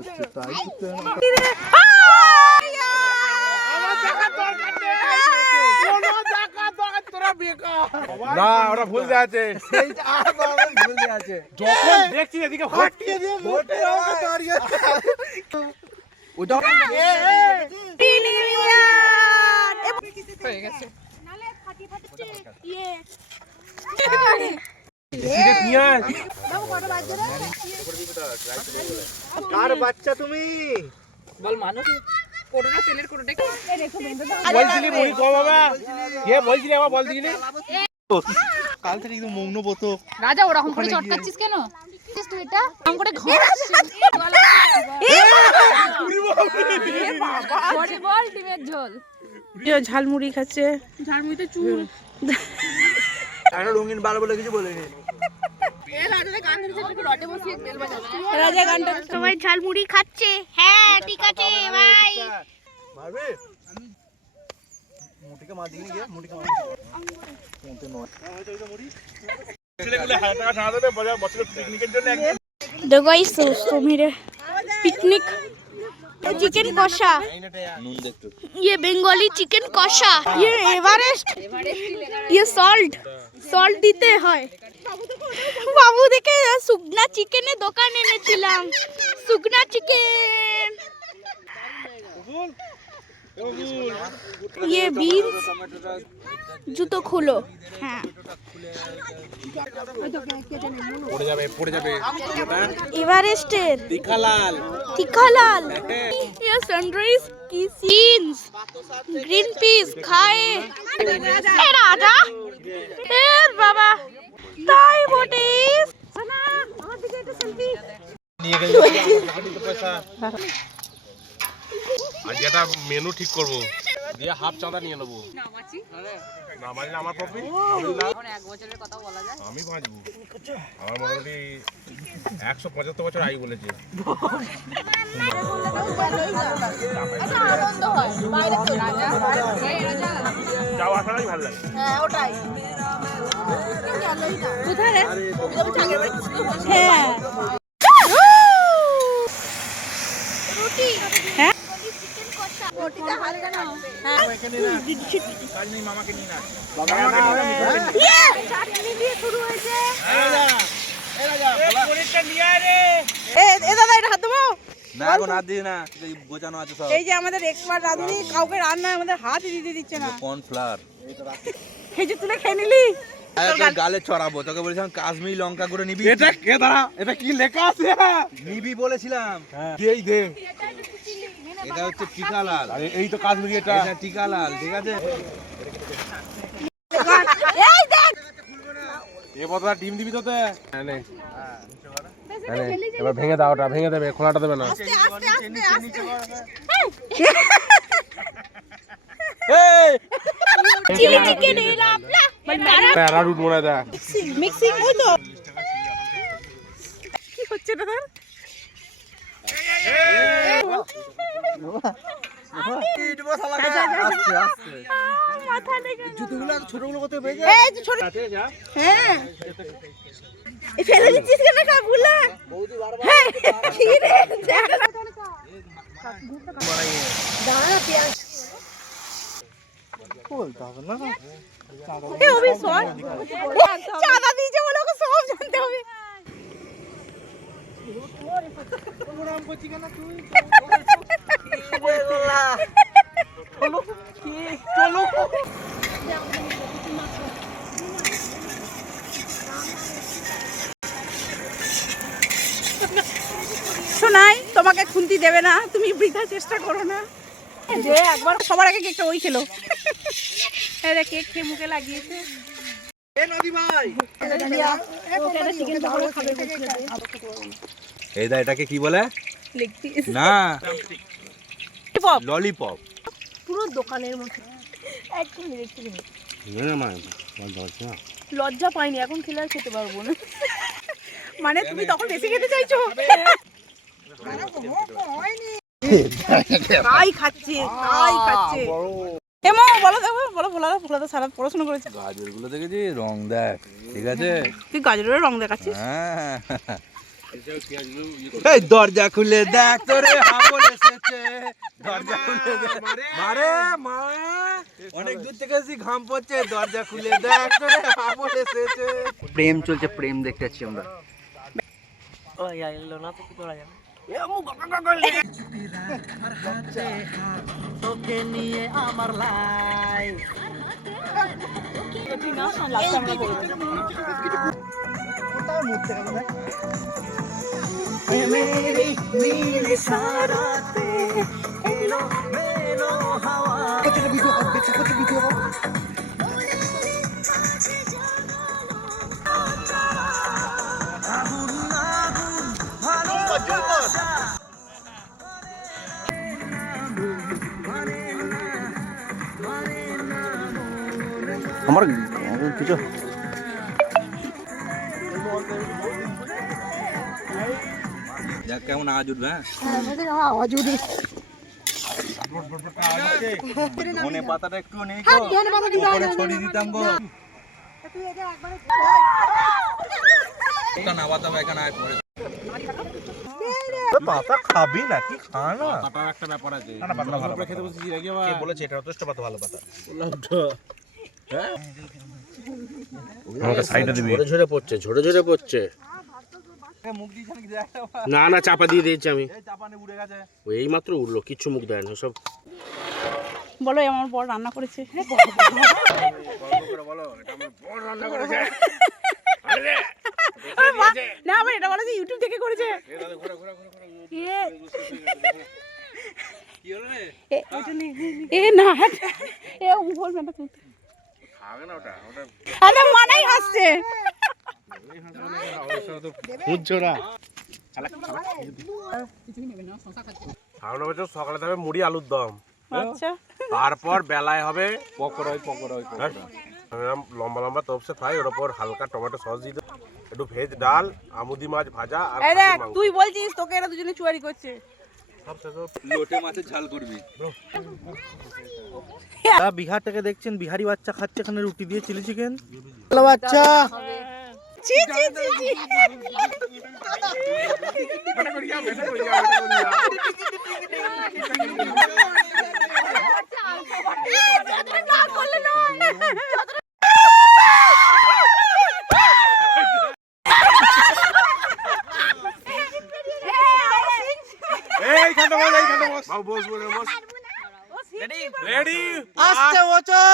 করছে তাই করতে না ওরা ভুল দিয়ে আছে ভুল দিয়ে আছে যখন দেখছি এদিকে ফাটিয়ে দিয়ে মোটে আমাকে তাড়িয়ে ওটা হয়ে গেছে কার বাচ্চা তুমি বল মানুষ কোটোটা তেলের কোটোটা কি বলছিলি মুড়ি কম হবে কে বলছিলি আমার বল দিলি কাল থেকে একদম মগ্নবত রাজা ওরকম করে চটকাচ্ছিস কেন তুই এটা আম করে ঘষছিস বল বল ডিমের ঝোল ঝালমুড়ি খাচ্ছে ঝাড়মুড়িতে চুল একটা রঙিন বার বলে কিছু বলেনি রাজা গানটা সবাই ঝালমুড়ি খাচ্ছে হ্যাঁ ঠিক আছে ভাই মারবে মুটিকে মার দিনি গিয়ে মুটিকে মার মুতে নয় ছেলেগুলো 1000 টাকা ছাড়া দেবে বছরের পিকনিকের জন্য একদিন देखो गाइस दोस्तों मेरे पिकनिक चिकन कौशा ये बंगाली चिकन कौशा ये एवरेस्ट ये सॉल्ट सॉल्ट দিতে হয় বাবু দেখে শুকনা চিকেনের দোকান এনেছিলাম শুকনা চিকেন ये बीन्स জুতো খুলো হ্যাঁ পড়ে যাবে এভারেস্টের তিখালাল ये सनराइज की सीन्स ग्रीन पीस खाए ए राजा ए बाबा তাই বটিস সোনা আমার দিকে একটা সেলফি নিয়ে গেল পয়সা আজ এটা মেনু ঠিক করব দিয়ে হাফ চাঁদা নিয়ে নেব না মানলে আমার প্রফিট এখন এক বছরের কথা বলা যায় আমি বাঁচবো আমার মোটামুটি 175 বছর আয়ু বলেছে আনন্দ হয় বাইরে তো রাজা এই রাজা যাওয়া আসাটাই ভালো লাগে হ্যাঁ ওটাই কোথায় রে হ্যাঁ রুটি হ্যাঁ চিকেন কষা রুটিটা হালকা না কাজ নেই মামাকে নিয়ে না চাটনি দিয়ে শুরু হয়েছে এ দাদা এটা হাত দেবো না এখন হাত দিই না বোঝানো আছে সব এই যে আমাদের এক্সপার্ট রাঁধুনি কাউকে রান্না আমাদের হাতই দিতে দিচ্ছে না কর্নফ্লাওয়ার এই যে তুলে খেয়ে নিলি গালে ছড়াবো তোকে বলেছিলাম কাশ্মীরি লঙ্কা করে নিবি এটা কে দাঁড়া এটা কি লেখা আছে নিবি বলেছিলাম এই দে এটা হচ্ছে টিকালাল আরে এই তো কাশ্মীরি এটা এটা টিকালাল ঠিক আছে এই দেখ এ বদলা ডিম দিবি তো নে এবার ভেঙে দাও ওটা ভেঙে দেবে খোলাটা দেবে না আস্তে আস্তে আস্তে চিলি চিকেন এলাম না প্যারা রুট মনে দেয় মিক্সিং ওই তো কি হচ্ছে দাদা মাথা লেগে জুতোগুলো ছোটগুলো কত বেজে এই যে ছোট হ্যাঁ এই ফেলে দিচ্ছিস কেন কাকুলা হ্যাঁ কি রে দাঁড়া পেঁয়াজ বলতে হবে না এ ওবি সর চাঁদা দিয়েছে বলে ওকে সব জানতে হবে শোনাই তোমাকে খুন্তি দেবে না তুমি বৃথা চেষ্টা করো না যে একবার সবার আগে কেকটা ওই খেলো এই কেক খেয়ে মুখে লাগিয়েছে এই দা এটাকে কি বলে না ললিপপ পুরো দোকানের মতো একদম লজ্জা পাইনি এখন খেলে আর খেতে পারবো না মানে তুমি তখন বেশি খেতে চাইছো তাই খাচ্ছে এমা বলো দেখো বলো ভোলা তো সারা পড়াশোনা করেছে গাজরগুলো দেখেছি রং দেখ ঠিক আছে তুই গাজরের রং দেখাচ্ছিস হ্যাঁ এই দরজা খুলে দেখ তোরে হাবল এসেছে দরজা খুলে দেখ মারে মা অনেক দূর থেকে এসে ঘাম পড়ছে দরজা খুলে দেখ তোরে হাবল এসেছে প্রেম চলছে প্রেম দেখতে যাচ্ছি আমরা তোকে নিয়ে আমার লাইফ আমার কিছু দেখ কেমন আওয়াজ উঠবে আওয়াজ উঠবে ধনে পাতাটা একটু নেই উপরে ছড়িয়ে দিতাম গো না বাতাবে এখানে আয় পড়ে পাতা খাবি নাকি খা না পাতার একটা ব্যাপার আছে না পাতা ভালো খেতে বসেছি নাকি আবার কে বলেছে এটা যথেষ্ট পাতা ভালো পাতা আমাকে সাইডে দিবি ঝরে ঝরে পড়ছে মুখ দিয়েছে নাকি দেখ না না চাপা দিয়ে দিয়েছি আমি এই চাপানে উড়ে গেছে ওই এই মাত্র উঠলো কিচ্ছু মুখ দেয় না সব বলো আমার বড় রান্না করেছে বলো এটা আমার বড় রান্না করেছে না আমার এটা বলা যে ইউটিউব থেকে করেছে এ না এ বল না তুই খাবে না ওটা ওটা আরে মানাই হাসছে বুঝছো না খাওয়ানো হচ্ছে সকালে হবে মুড়ি আলুর দম আচ্ছা তারপর বেলায় হবে পকোড়া লম্বা লম্বা তপসে ফ্রাই ওর উপর হালকা টমেটো সস দিয়ে দেবো, একটু ভেজ ডাল আমুদি মাছ ভাজা আর এই দেখ খাসির মাংস। তুই বলছিস তোকে এরা দুজনে চুয়ারি করছে সব শেষ হোক। লোটে মাছের ঝাল করবি বিহার থেকে দেখছেন বিহারি বাচ্চা খাচ্ছে এখানে রুটি দিয়ে চিলি চিকেন বাচ্চা ছি ছি ছি ছি না করলে নয় এইখানটা বস বাবু বস বস রেডি আস্তে ওচো